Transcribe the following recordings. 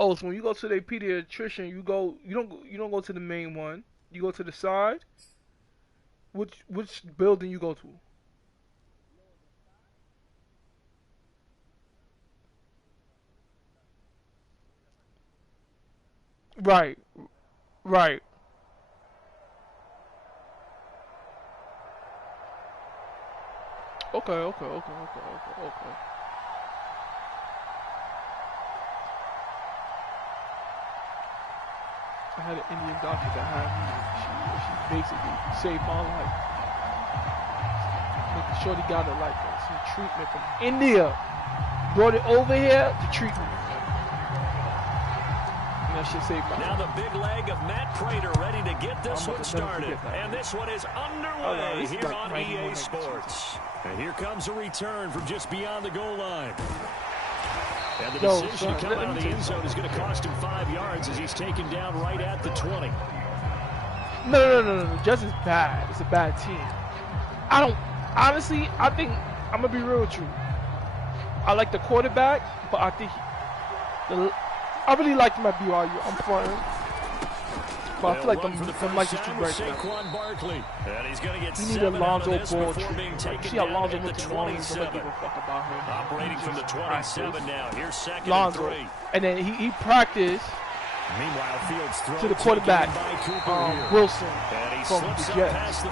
Oh, so when you go to the pediatrician, you don't go to the main one. You go to the side. Which building you go to? Right, right. Okay, okay, okay, okay, okay, okay. I had an Indian doctor that had me. She basically saved my life. Making sure they got it like some treatment from India. Brought it over here to treat me. And that shit saved my life. Now the big leg of Matt Prater ready to get this one started. And this one is underway here on EA Sports. And here comes a return from just beyond the goal line. And the decision to come out of the end zone is going to cost him 5 yards as he's taken down right at the 20. No. Just is bad. It's a bad team. Honestly, I think, I'm going to be real with you. I like the quarterback, but I think I really liked him at BYU. I'm fronting. But I feel like them like this too right now. He need Alonzo Ball. See how Alonzo went to New Orleans. Nobody give a fuck about him. Operating from the 27 now. Here's second Lonzo. and 3. And then he practiced Meanwhile, Fields throw to the quarterback, Wilson, from the Jets.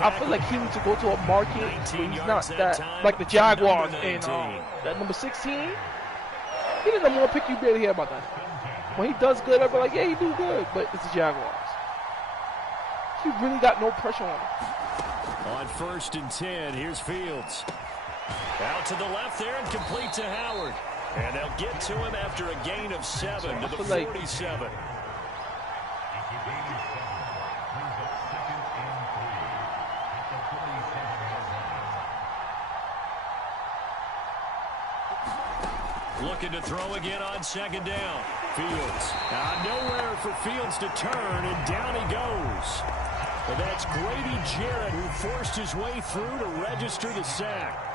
I feel like he needs to go to a market where he's not that, like the Jaguars and that number 16. He didn't want to pick, you barely hear about that. When he does good, I'll be like, yeah, he do good, but it's the Jaguars. He really got no pressure on him. On 1st and 10, here's Fields. Out to the left there and complete to Howard. And they'll get to him after a gain of 7 to the 47. Looking to throw again on 2nd down. Fields. Nowhere for Fields to turn, and down he goes. But that's Grady Jarrett who forced his way through to register the sack.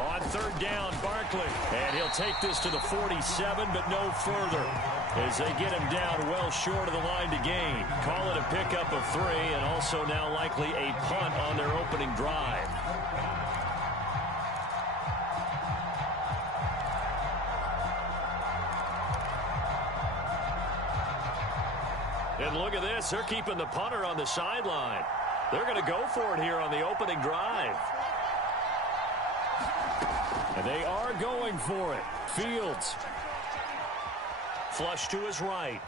On 3rd down, Barkley. And he'll take this to the 47, but no further, as they get him down well short of the line to gain. Call it a pickup of 3, and also now likely a punt on their opening drive. And look at this. They're keeping the punter on the sideline. They're going to go for it here on the opening drive. And they are going for it. Fields. Flush to his right.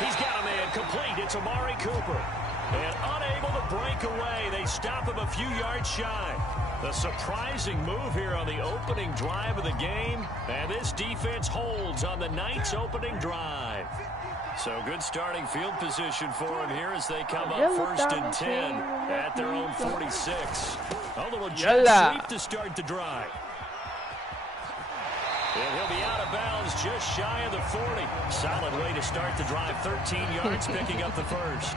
He's got a man complete. It's Amari Cooper. And unable to break away. They stop him a few yards shy. A surprising move here on the opening drive of the game. And this defense holds on the night's opening drive. So good starting field position for him here as they come up 1st and 10 at their own 46. A little jet sweep to start the drive. And he'll be out of bounds just shy of the 40. Solid way to start the drive. 13 yards, picking up the first.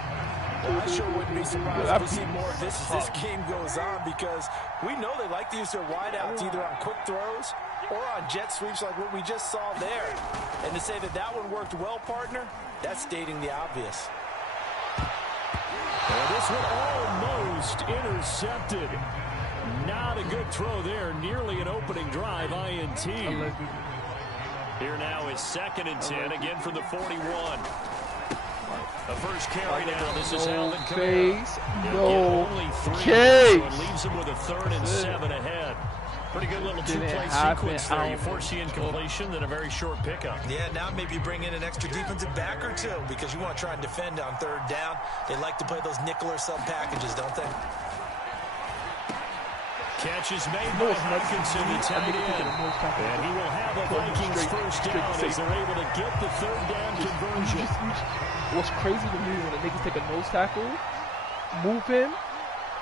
Well, I sure wouldn't be surprised if we see more of this as this game goes on, because we know they like to use their wideouts either on quick throws or on jet sweeps like what we just saw there. And to say that that one worked well, partner, that's stating the obvious. And this one almost intercepted. Not a good throw there. Nearly an opening drive INT. Here now is 2nd and 10, again from the 41. The first carry now. This is Alvin Kamara. No case. So leaves him with a 3rd and 7 ahead. Pretty good little two-play sequence there. You force the incompletion, then a very short pickup. Yeah, now maybe bring in an extra defensive back or two, because you want to try and defend on 3rd down. They like to play those nickel or sub packages, don't they? Catch is made by Hutchinson, the tight end. And he will have a Vikings first down as they're able to get the 3rd down conversion. What's crazy to me when the niggas take a nose tackle, move him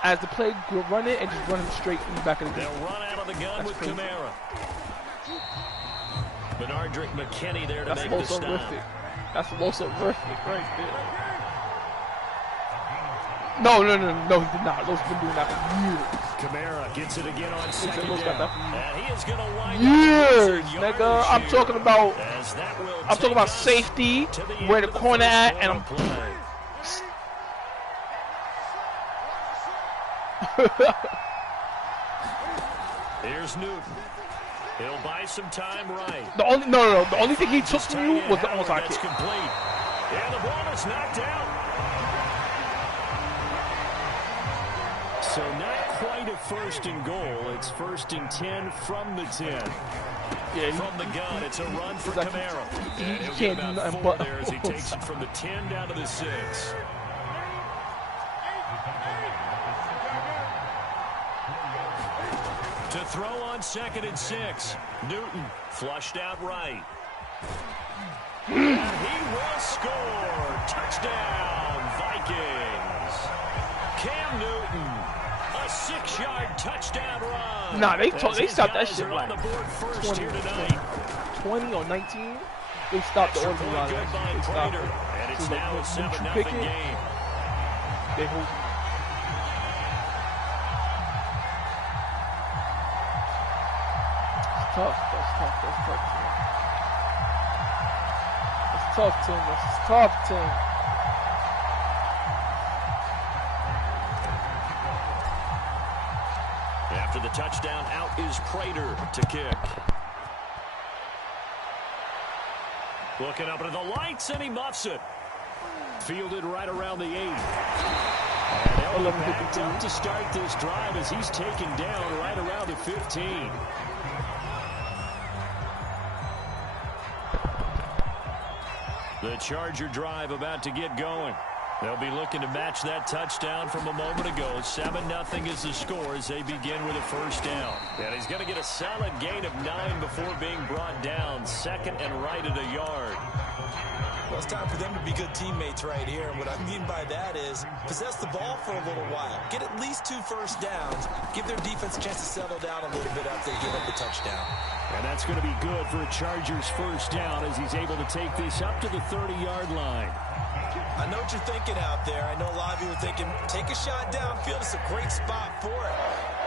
as the play run it, and just run him straight in the back of the game. They'll run out of the gun with Kamara. Benardrick McKinney there to make the stop. That's also perfect right there. No, he did not. Los been doing that for years. Kamara gets it again on second down. And he is going to wind years, nigga. I'm talking about safety, where the corner at, and I'm. Here's Newton. He'll buy some time right. The only thing he took from you was the onside kick. Complete. And the ball is knocked out. So not quite a first and goal. It's first and 10 from the 10. Yeah, from the gun, it's a run for Kamara. He can't do nothing but there as he takes it from the 10 down to the 6. To throw on second and 6. Newton flushed out right. And he will score. Touchdown, Vikings. Cam Newton, a 6-yard touchdown run. Nah, they stopped that shit like on the board first here tonight. 20 or 19. They stopped the order line. They stopped it. And it's now a 7-0 game. They hold. Tough. That's tough, Tim. That's tough, Tim. After the touchdown, out is Prater to kick. Looking up into the lights, and he muffs it. Fielded right around the 8. And Elliott backed up to start this drive as he's taken down right around the 15. The Charger drive about to get going. They'll be looking to match that touchdown from a moment ago. 7-0 is the score as they begin with a first down. And he's going to get a solid gain of 9 before being brought down. Second and right at a yard. Well, it's time for them to be good teammates right here. And what I mean by that is possess the ball for a little while. Get at least 2 first downs. Give their defense a chance to settle down a little bit after they give up the touchdown. And that's going to be good for a Chargers first down as he's able to take this up to the 30-yard line. I know what you're thinking out there. I know a lot of you are thinking, take a shot downfield. It's a great spot for it.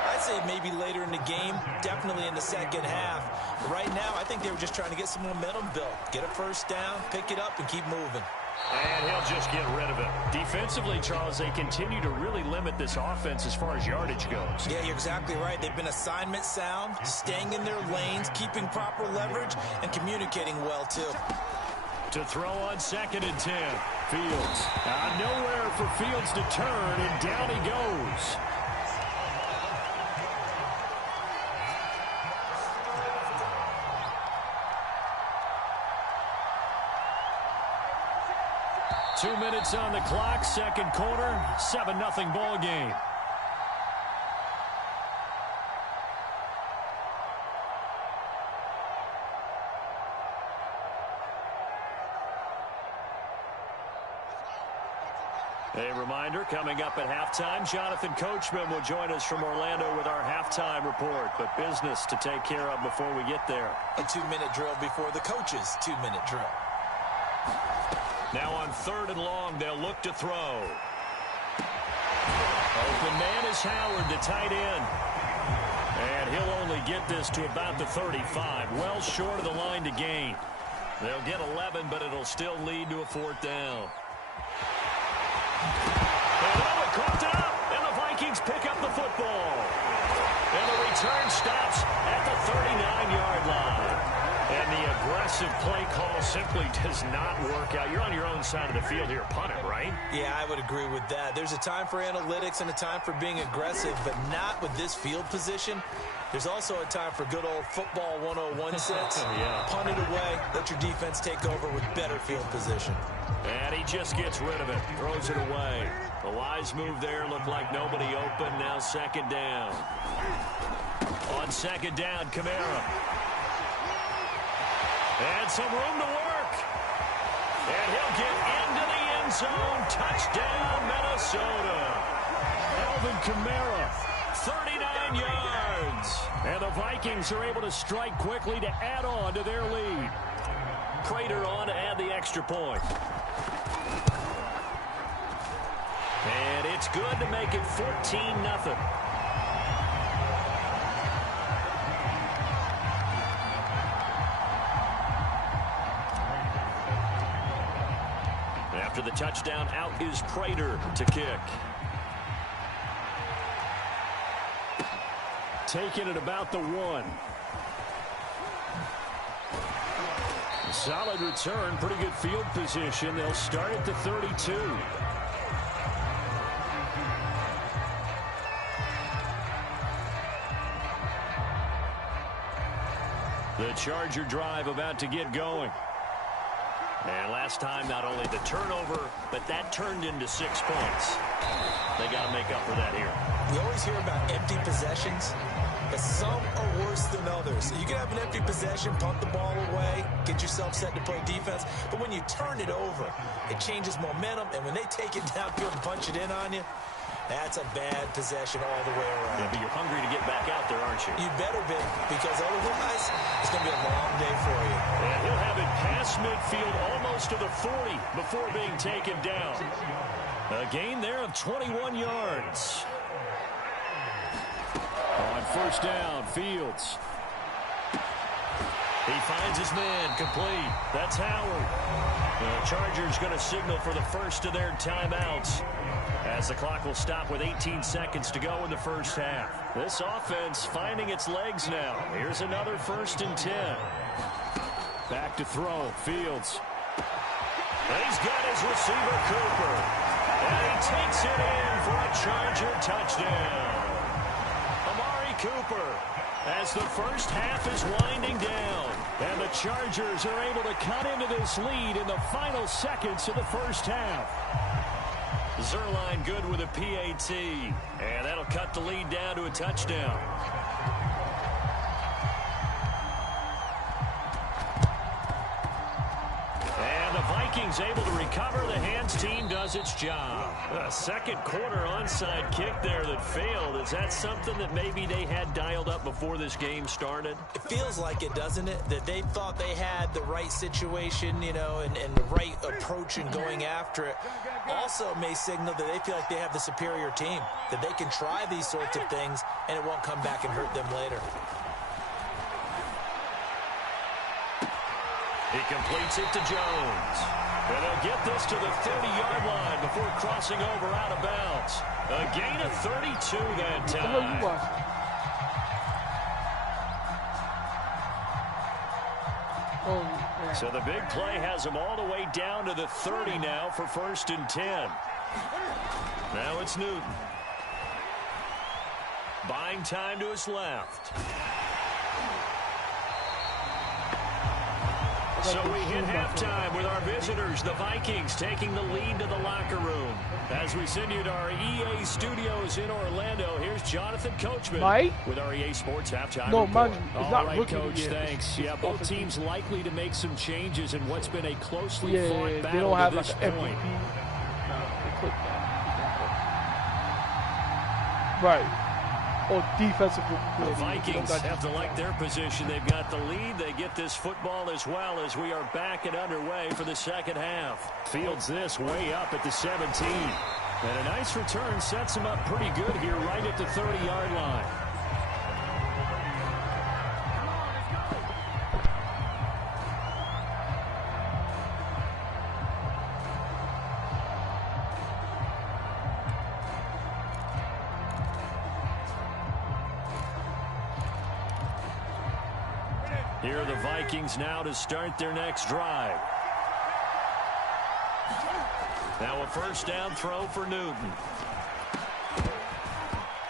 I'd say maybe later in the game, definitely in the second half. But right now, I think they were just trying to get some momentum built. Get a first down, pick it up, and keep moving. And he'll just get rid of it. Defensively, Charles, they continue to really limit this offense as far as yardage goes. Yeah, you're exactly right. They've been assignment sound, staying in their lanes, keeping proper leverage, and communicating well, too. To throw on second and 10. Fields. Nowhere for Fields to turn, and down he goes. Two minutes on the clock, second quarter, 7-0 ball game. A reminder, coming up at halftime, Jonathan Coachman will join us from Orlando with our halftime report. But business to take care of before we get there. A 2-minute drill before the coach's 2-minute drill. Now on 3rd and long, they'll look to throw. Open man is Howard, the tight end. And he'll only get this to about the 35. Well short of the line to gain. They'll get 11, but it'll still lead to a 4th down. And Owen coughed it up, and the Vikings pick up the football. And the return stops at the 39-yard line. And the aggressive play call simply does not work out. You're on your own side of the field here. Punt it, right? Yeah, I would agree with that. There's a time for analytics and a time for being aggressive, but not with this field position. There's also a time for good old football 101 sets. Yeah. Punt it away. Let your defense take over with better field position. And he just gets rid of it. Throws it away. The wise move there. Looked like nobody open. Now second down. On second down, Kamara. And some room to work. And he'll get into the end zone. Touchdown, Minnesota. Alvin Kamara, 39 yards. And the Vikings are able to strike quickly to add on to their lead. Prater on to add the extra point. And it's good to make it 14-0. After the touchdown, out is Prater to kick. Taking it about the 1. Solid return, pretty good field position. They'll start at the 32. The Charger drive about to get going. And last time, not only the turnover, but that turned into 6 points. They got to make up for that here. We always hear about empty possessions, but some are worse than others. You can have an empty possession, punt the ball away, get yourself set to play defense, but when you turn it over, it changes momentum, and when they take it downfield and punch it in on you, that's a bad possession all the way around. Yeah, but you're hungry to get back out there, aren't you? You better be, because otherwise, it's going to be a long day for you. And he'll have it past midfield, almost to the 40, before being taken down. A gain there of 21 yards. On first down, Fields. He finds his man, complete. That's Howard. The Chargers going to signal for the first of their timeouts, as the clock will stop with 18 seconds to go in the first half. This offense finding its legs now. Here's another 1st and 10. Back to throw, Fields. And he's got his receiver, Cooper. And he takes it in for a Charger touchdown. Amari Cooper, as the first half is winding down. And the Chargers are able to cut into this lead in the final seconds of the first half. Zerline good with a PAT, and that'll cut the lead down to a touchdown. And the Vikings able to recover. The hands team does its job. A second quarter onside kick there that failed. Is that something that maybe they had dialed up before this game started? It feels like it, doesn't it? That they thought they had the right situation, you know, and the right approach in going after it. Also may signal that they feel like they have the superior team, that they can try these sorts of things and it won't come back and hurt them later. He completes it to Jones. And they'll get this to the 30-yard line before crossing over out of bounds. A gain of 32 that time. So the big play has them all the way down to the 30 now for 1st and 10. Now it's Newton. Buying time to his left. So we hit halftime with our visitors, the Vikings, taking the lead to the locker room. As we send you to our EA studios in Orlando, here's Jonathan Coachman with our EA Sports Halftime report. Man, it's all not right, Coach, yet. thanks. Yeah, both teams likely to make some changes in what's been a closely fought battle they don't have to this like point. Right. Or defensive. The Vikings have to like their position. They've got the lead. They get this football as well as we are back and underway for the second half. Fields this way up at the 17. And a nice return sets him up pretty good here right at the 30-yard line. Here are the Vikings now to start their next drive. Now a first down throw for Newton.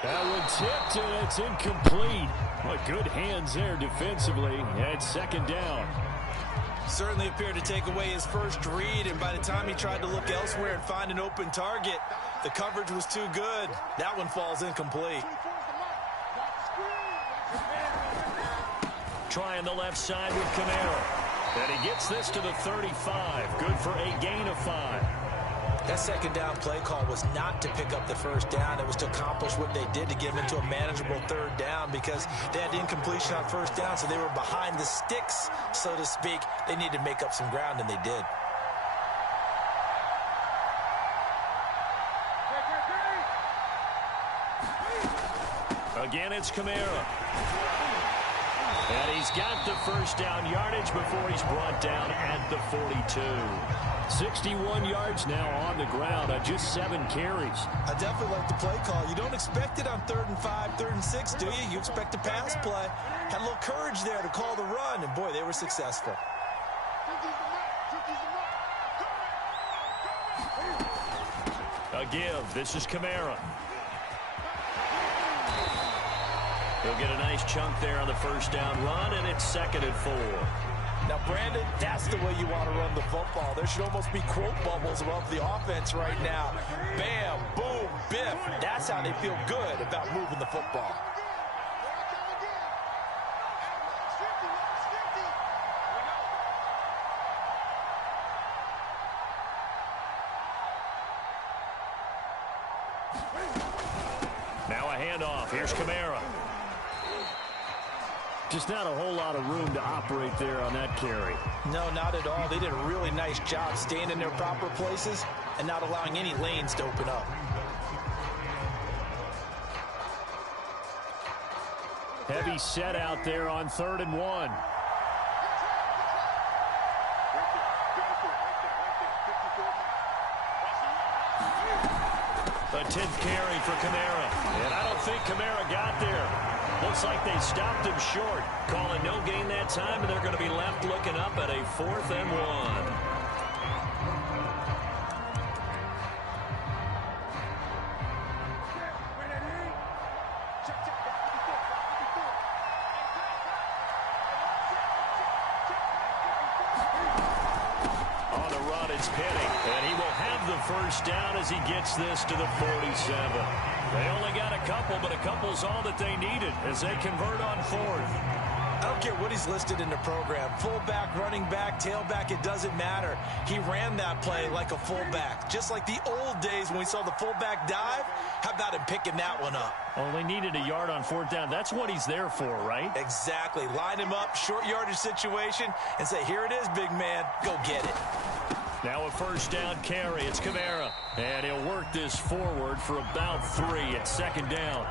That one tipped, and it's incomplete. What good hands there defensively. And 2nd down. Certainly appeared to take away his first read, and by the time he tried to look elsewhere and find an open target, the coverage was too good. That one falls incomplete. Trying the left side with Camaro. And he gets this to the 35. Good for a gain of 5. That second down play call was not to pick up the first down. It was to accomplish what they did to get them into a manageable third down because they had incompletion on first down, so they were behind the sticks, so to speak. They needed to make up some ground, and they did. Again, it's Kamara. And he's got the first down yardage before he's brought down at the 42. 61 yards now on the ground on just 7 carries. I definitely like the play call. You don't expect it on 3rd and 5, 3rd and 6, do you? You expect a pass play. Had a little courage there to call the run, and boy, they were successful. A give. This is Kamara. He'll get a nice chunk there on the first down run, and it's 2nd and 4. Now, Brandon, that's the way you want to run the football. There should almost be quote bubbles above the offense right now. Bam, boom, biff. That's how they feel good about moving the football. Now a handoff. Here's Kamara. Just not a whole lot of room to operate there on that carry. No, not at all. They did a really nice job staying in their proper places and not allowing any lanes to open up. Heavy set out there on 3rd and 1. The 10th carry for Kamara. And I don't think Kamara got there. Looks like they stopped him short. Calling no gain that time, and they're going to be left looking up at a 4th and 1. On the run, it's Penny, and he will have the first down as he gets this to the 47. They only got a couple, but a couple's all that they needed as they convert on 4th. I don't care what he's listed in the program. Fullback, running back, tailback, it doesn't matter. He ran that play like a fullback. Just like the old days when we saw the fullback dive. How about him picking that one up? Oh, they needed a yard on 4th down. That's what he's there for, right? Exactly. Line him up, short yardage situation, and say, here it is, big man. Go get it. Now a first down carry. It's Kamara. And he'll work this forward for about 3 at 2nd down.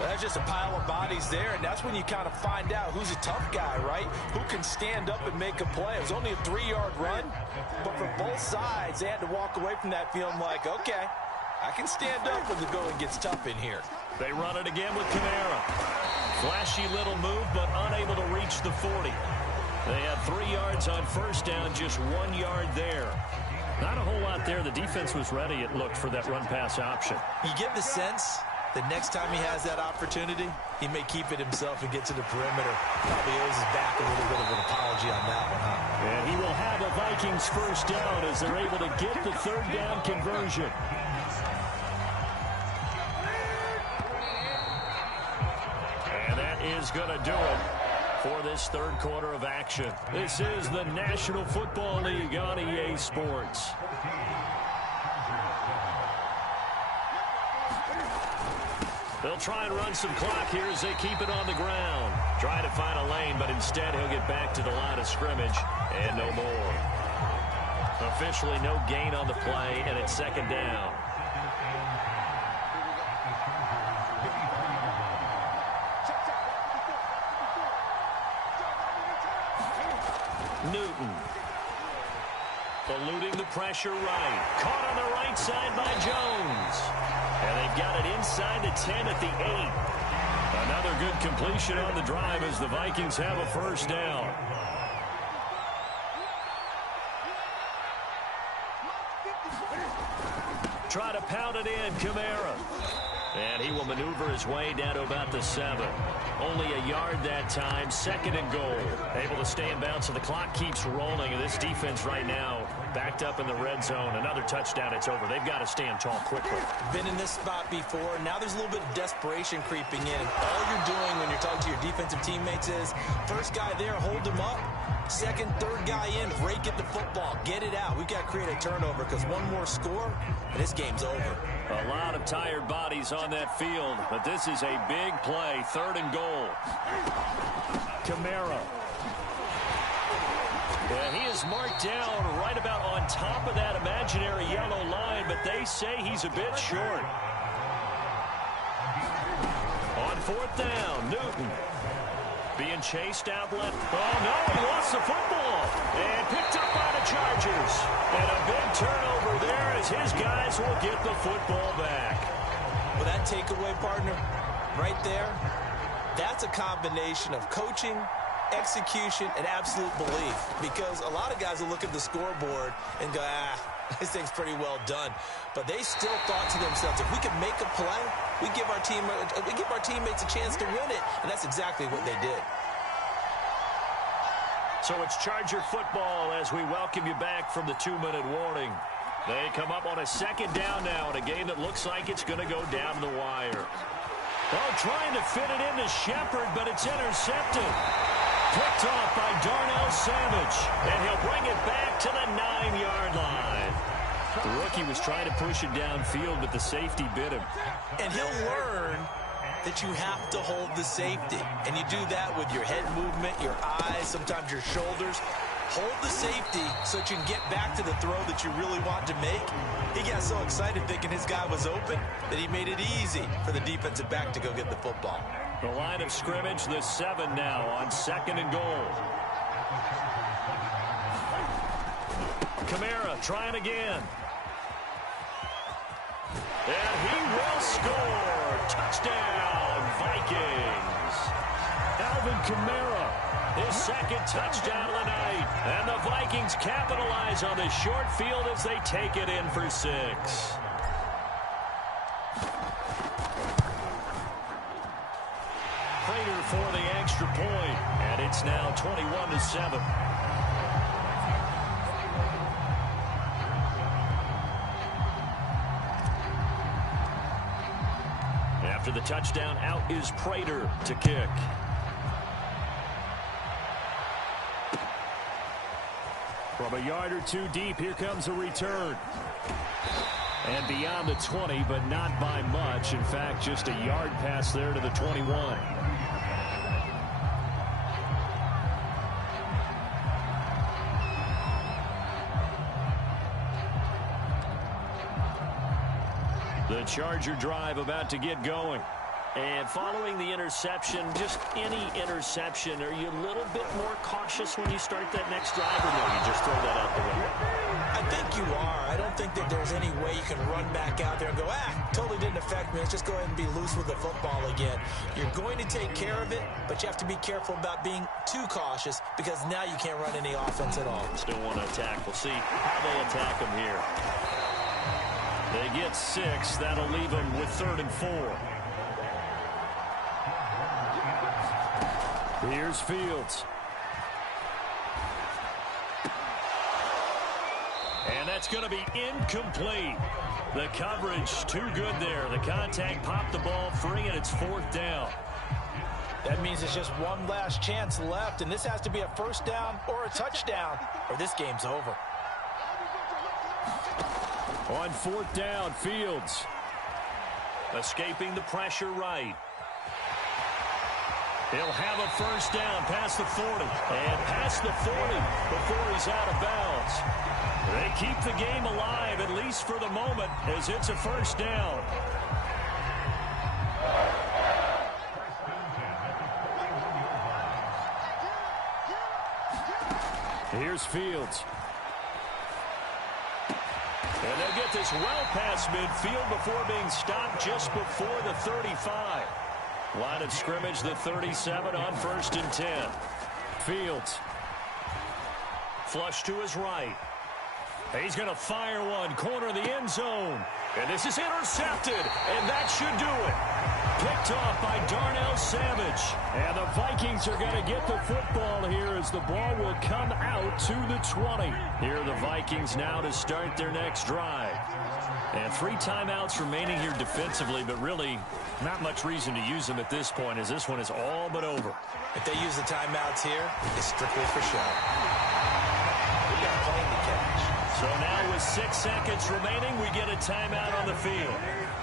That's just a pile of bodies there, and that's when you kind of find out who's a tough guy, right? Who can stand up and make a play. It was only a 3-yard run, but for both sides, they had to walk away from that feeling like, okay, I can stand up when the going gets tough in here. They run it again with Kamara. Flashy little move, but unable to reach the 40. They had 3 yards on first down, just 1 yard there. Not a whole lot there. The defense was ready, it looked, for that run-pass option. You get the sense the next time he has that opportunity, he may keep it himself and get to the perimeter. Probably owes his back a little bit of an apology on that one, huh? And he will have a Vikings first down as they're able to get the 3rd down conversion. And that is going to do it for this 3rd quarter of action. This is the National Football League on EA Sports. They'll try and run some clock here as they keep it on the ground. Try to find a lane, but instead he'll get back to the line of scrimmage and no more. Officially no gain on the play, and it's 2nd down. Newton. Eluding the pressure right. Caught on the right side by Jones. And they've got it inside the 10 at the 8. Another good completion on the drive as the Vikings have a first down. Try to pound it in, Kamara. And he will maneuver his way down to about the 7. Only a yard that time, 2nd and goal. Able to stay in bounds, so the clock keeps rolling. And this defense right now backed up in the red zone. Another touchdown, it's over. They've got to stand tall quickly. Been in this spot before. Now there's a little bit of desperation creeping in. And all you're doing when you're talking to your defensive teammates is, first guy there, hold him up. Second, third guy in, break it the football. Get it out. We've got to create a turnover because one more score, and this game's over. A lot of tired bodies on that field, but this is a big play. 3rd and goal. Kamara. Yeah, he is marked down right about on top of that imaginary yellow line, but they say he's a bit short. On 4th down, Newton. Being chased out left. Oh, no, he lost the football. And picked up by the Chargers. And a big turnover there as his guys will get the football back. Well, that takeaway, partner, right there, that's a combination of coaching, execution, and absolute belief. Because a lot of guys will look at the scoreboard and go, this thing's pretty well done. But they still thought to themselves, if we can make a play, we give our teammates a chance to win it. And that's exactly what they did. So it's Charger football as we welcome you back from the 2-minute warning. They come up on a 2nd down now in a game that looks like it's going to go down to the wire. Oh, trying to fit it into Shepard, but it's intercepted. Picked off by Darnell Savage, and he'll bring it back to the 9-yard line. The rookie was trying to push it downfield, but the safety bit him. And he'll learn that you have to hold the safety. And you do that with your head movement, your eyes, sometimes your shoulders. Hold the safety so that you can get back to the throw that you really want to make. He got so excited thinking his guy was open that he made it easy for the defensive back to go get the football. The line of scrimmage, the 7 now on 2nd and goal. Kamara trying again. And he will score. Touchdown, Vikings. Alvin Kamara, his 2nd touchdown of the night. And the Vikings capitalize on this short field as they take it in for 6. Prater for the extra point, and it's now 21-7. After the touchdown, out is Prater to kick. From a yard or two deep, here comes a return. And beyond the 20, but not by much. In fact, just a yard pass there to the 21. The Charger drive about to get going. And following the interception, just any interception, are you a little bit more cautious when you start that next drive, or no, you just throw that out the window? I think you are. I don't think that there's any way you can run back out there and go, totally didn't affect me. Let's just go ahead and be loose with the football again. You're going to take care of it, but you have to be careful about being too cautious because now you can't run any offense at all. Still want to attack. We'll see how they attack them here. They get 6. That'll leave them with 3rd and 4. Here's Fields. And that's going to be incomplete. The coverage too good there. The contact popped the ball free, and it's 4th down. That means it's just one last chance left, and this has to be a 1st down or a touchdown, or this game's over. On 4th down, Fields. Escaping the pressure right. He'll have a 1st down past the 40. And past the 40 before he's out of bounds. They keep the game alive, at least for the moment, as it's a 1st down. Here's Fields. And they'll get this well past midfield before being stopped just before the 35. Line of scrimmage, the 37 on 1st and 10. Fields. Flush to his right. He's going to fire one, corner of the end zone. And this is intercepted, and that should do it. Picked off by Darnell Savage. And the Vikings are going to get the football here as the ball will come out to the 20. Here are the Vikings now to start their next drive. And 3 timeouts remaining here defensively, but really not much reason to use them at this point, as this one is all but over. If they use the timeouts here, it's strictly for show. We got plenty to catch. So now with 6 seconds remaining, we get a timeout on the field.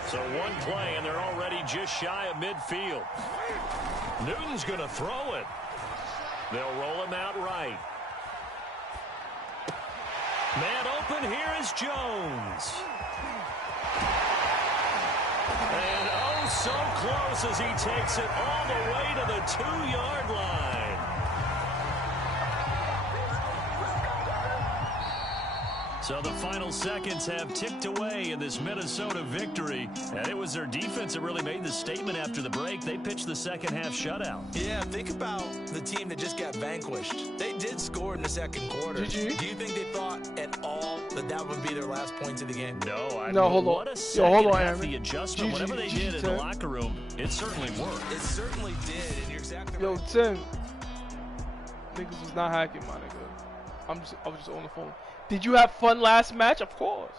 So 1 play, and they're already just shy of midfield. Newton's going to throw it. They'll roll him out right. Man open, here is Jones. And oh, so close as he takes it all the way to the 2-yard line. So the final seconds have ticked away in this Minnesota victory. And it was their defense that really made the statement after the break. They pitched the second half shutout. Yeah, think about the team that just got vanquished. They did score in the second quarter. Did you? Do you think they thought at all that that would be their last points of the game? No, no, hold on. What a second hold on, half Aaron. the adjustment, whatever they did in the locker room, it certainly worked. It certainly did, and you're exactly Yo, right. Tim. Niggas was not hacking, my nigga. I was just on the phone. Did you have fun last match? Of course.